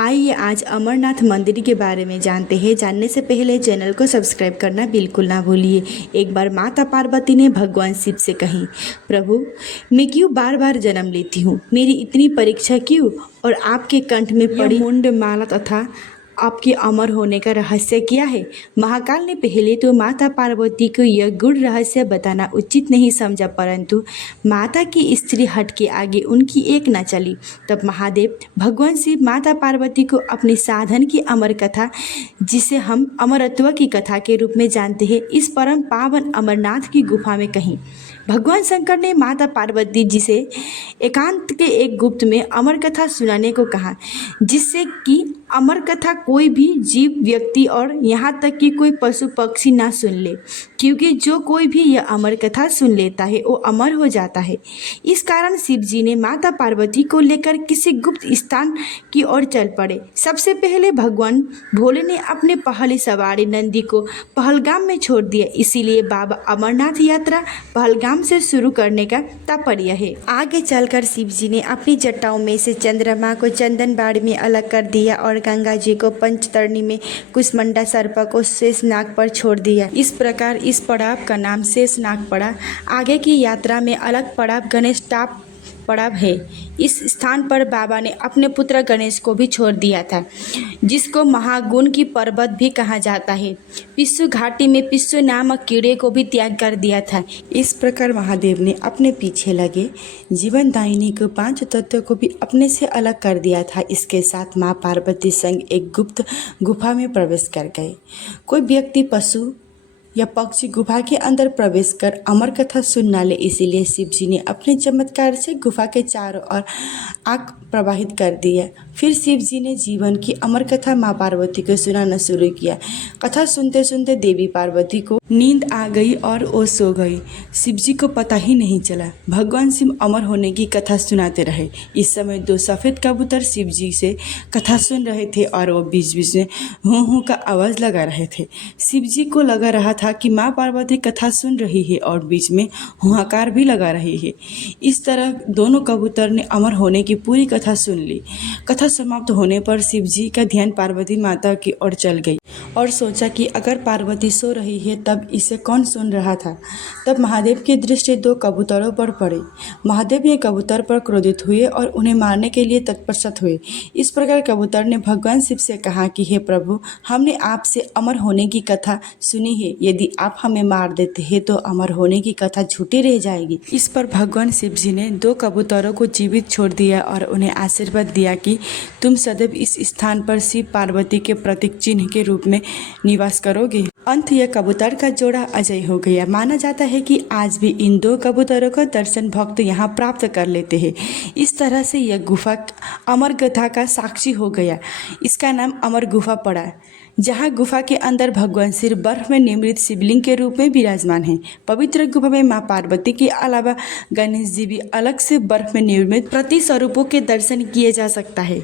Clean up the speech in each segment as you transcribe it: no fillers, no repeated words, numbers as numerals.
आइए आज अमरनाथ मंदिर के बारे में जानते हैं। जानने से पहले चैनल को सब्सक्राइब करना बिल्कुल ना भूलिए। एक बार माता पार्वती ने भगवान शिव से कही, प्रभु मैं क्यों बार बार जन्म लेती हूँ, मेरी इतनी परीक्षा क्यों, और आपके कंठ में पड़ी मुंड माला तथा आपके अमर होने का रहस्य क्या है। महाकाल ने पहले तो माता पार्वती को यह गूढ़ रहस्य बताना उचित नहीं समझा, परंतु माता की स्त्री हट के आगे उनकी एक न चली। तब महादेव भगवान शिव माता पार्वती को अपनी साधन की अमर कथा, जिसे हम अमरत्व की कथा के रूप में जानते हैं, इस परम पावन अमरनाथ की गुफा में कहीं। भगवान शंकर ने माता पार्वती जी से एकांत के एक गुप्त में अमर कथा सुनाने को कहा, जिससे कि अमर कथा कोई भी जीव व्यक्ति और यहाँ तक कि कोई पशु पक्षी ना सुन ले, क्योंकि जो कोई भी यह अमर कथा सुन लेता है वो अमर हो जाता है। इस कारण शिव जी ने माता पार्वती को लेकर किसी गुप्त स्थान की ओर चल पड़े। सबसे पहले भगवान भोले ने अपने पहली सवारी नंदी को पहलगाम में छोड़ दिया, इसीलिए बाबा अमरनाथ यात्रा पहलगाम से शुरू करने का तात्पर्य है। आगे चलकर शिव जी ने अपनी जटाओं में से चंद्रमा को चंदन बाड़ में अलग कर दिया और गंगा जी को पंचतरणी में कुष्मांडा सर्प को शेषनाग पर छोड़ दिया। इस प्रकार इस पड़ाव का नाम शेषनाग पड़ा। आगे की यात्रा में अलग पड़ाव गणेश टाप पड़ाव है। इस स्थान पर बाबा ने अपने पुत्र गणेश को भी छोड़ दिया था, जिसको महागुण की पर्वत भी कहा जाता है। पिस्सू घाटी में पिस्सू नामक कीड़े को भी त्याग कर दिया था। इस प्रकार महादेव ने अपने पीछे लगे जीवनदायिनी को 5 तत्वों को भी अपने से अलग कर दिया था। इसके साथ माँ पार्वती संग एक गुप्त गुफा में प्रवेश कर गए। कोई व्यक्ति पशु या पक्षी गुफा के अंदर प्रवेश कर अमर कथा सुन ना ले, इसीलिए शिव जी ने अपने चमत्कार से गुफा के चारों ओर आग प्रवाहित कर दिया। फिर शिव जी ने जीवन की अमर कथा माँ पार्वती को सुनाना शुरू किया। कथा सुनते सुनते देवी पार्वती को नींद आ गई और वो सो गई। शिव जी को पता ही नहीं चला। भगवान शिव अमर होने की कथा सुनाते रहे। इस समय 2 सफ़ेद कबूतर शिव जी से कथा सुन रहे थे और वो बीच बीच में हूँ हूँ का आवाज़ लगा रहे थे। शिव जी को लगा रहा था कि माँ पार्वती कथा सुन रही है और बीच में हुआकार भी लगा रही है। इस तरह दोनों कबूतर ने अमर होने की पूरी कथा सुन ली। कथा समाप्त होने पर शिव जी का ध्यान पार्वती माता की ओर चल गई और सोचा कि अगर पार्वती सो रही है तब इसे कौन सुन रहा था। तब महादेव की दृष्टि 2 कबूतरों पर पड़ी। महादेव ये कबूतर पर क्रोधित हुए और उन्हें मारने के लिए तत्परसत हुए। इस प्रकार कबूतर ने भगवान शिव से कहा कि हे प्रभु, हमने आपसे अमर होने की कथा सुनी है। यदि आप हमें मार देते हैं तो अमर होने की कथा झूठी रह जाएगी। इस पर भगवान शिव जी ने 2 कबूतरों को जीवित छोड़ दिया और उन्हें आशीर्वाद दिया कि तुम सदैव इस स्थान पर शिव पार्वती के प्रतीक चिन्ह के रूप में निवास करोगे। अंत यह कबूतर का जोड़ा अजय हो गया। माना जाता है कि आज भी इन 2 कबूतरों का दर्शन भक्त यहाँ प्राप्त कर लेते हैं। इस तरह से यह गुफा अमर कथा का साक्षी हो गया। इसका नाम अमर गुफा पड़ा, जहाँ गुफा के अंदर भगवान शिव बर्फ में निर्मित शिवलिंग के रूप में विराजमान है। पवित्र गुफा में माँ पार्वती के अलावा गणेश जी भी अलग से बर्फ में निर्मित प्रतिस्वरूपों के दर्शन किए जा सकता है।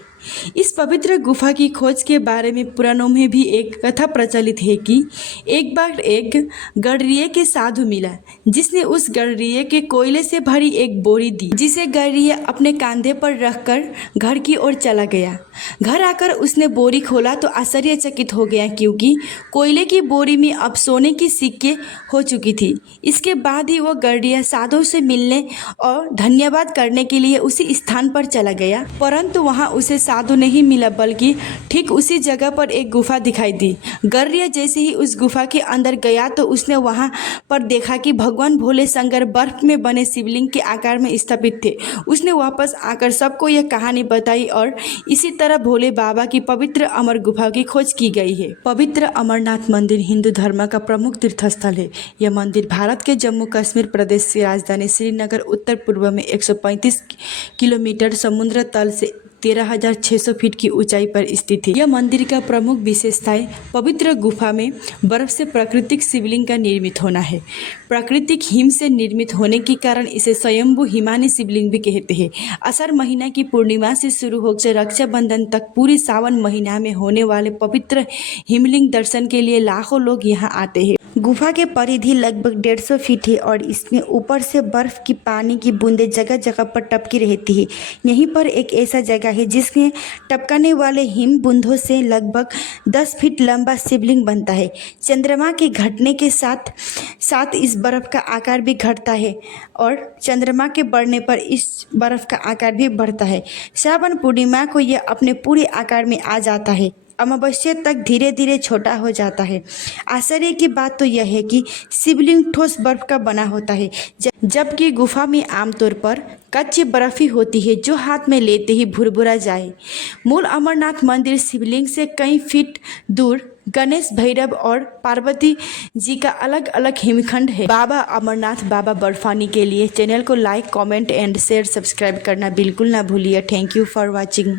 इस पवित्र गुफा की खोज के बारे में पुराणों में भी एक कथा प्रचलित है कि एक बार एक गडरिये के साधु मिला, जिसने उस गडरिये के कोयले से भरी एक बोरी दी, जिसे गडरिया अपने कंधे पर रखकर घर की ओर चला गया। घर आकर उसने बोरी खोला तो आश्चर्यचकित हो गया, क्योंकि कोयले की बोरी में अब सोने की सिक्के हो चुकी थी। इसके बाद ही वो गडरिया साधु से मिलने और धन्यवाद करने के लिए उसी स्थान पर चला गया, परंतु वहाँ उसे साधु नहीं मिला, बल्कि ठीक उसी जगह पर एक गुफा दिखाई दी। गडरिया जैसे ही उस गुफा के अंदर गया तो उसने वहां पर देखा कि भगवान भोले शंकर बर्फ में बने शिवलिंग के आकार में स्थापित थे। उसने वापस आकर सबको यह कहानी बताई और इसी तरह भोले बाबा की पवित्र अमर गुफा की खोज की गई है। पवित्र अमरनाथ मंदिर हिंदू धर्म का प्रमुख तीर्थस्थल है। यह मंदिर भारत के जम्मू कश्मीर प्रदेश की राजधानी श्रीनगर उत्तर पूर्व में 135 किलोमीटर समुद्र तल से 13,600 फीट की ऊंचाई पर स्थित है। यह मंदिर का प्रमुख विशेषताएं पवित्र गुफा में बर्फ से प्राकृतिक शिवलिंग का निर्मित होना है। प्राकृतिक हिम से निर्मित होने के कारण इसे स्वयंभू हिमानी शिवलिंग भी कहते हैं। आषाढ़ महीना की पूर्णिमा से शुरू होकर रक्षाबंधन तक पूरी सावन महीना में होने वाले पवित्र हिमलिंग दर्शन के लिए लाखों लोग यहाँ आते हैं। गुफा के परिधि लगभग 150 फीट है और इसमें ऊपर से बर्फ की पानी की बूंदें जगह जगह पर टपकी रहती है। यहीं पर एक ऐसा जगह है जिसमें टपकने वाले हिम बूंदों से लगभग 10 फीट लंबा शिवलिंग बनता है। चंद्रमा के घटने के साथ साथ इस बर्फ का आकार भी घटता है और चंद्रमा के बढ़ने पर इस बर्फ का आकार भी बढ़ता है। श्रावण पूर्णिमा को यह अपने पूरे आकार में आ जाता है। अमावस्या तक धीरे धीरे छोटा हो जाता है। आश्चर्य की बात तो यह है कि शिवलिंग ठोस बर्फ का बना होता है, जबकि गुफा में आमतौर पर कच्ची बर्फ ही होती है जो हाथ में लेते ही भुरभुरा जाए। मूल अमरनाथ मंदिर शिवलिंग से कई फीट दूर गणेश, भैरव और पार्वती जी का अलग अलग हिमखंड है। बाबा अमरनाथ बाबा बर्फानी के लिए चैनल को like, comment and share, subscribe करना बिल्कुल ना भूलिए। Thank you for watching.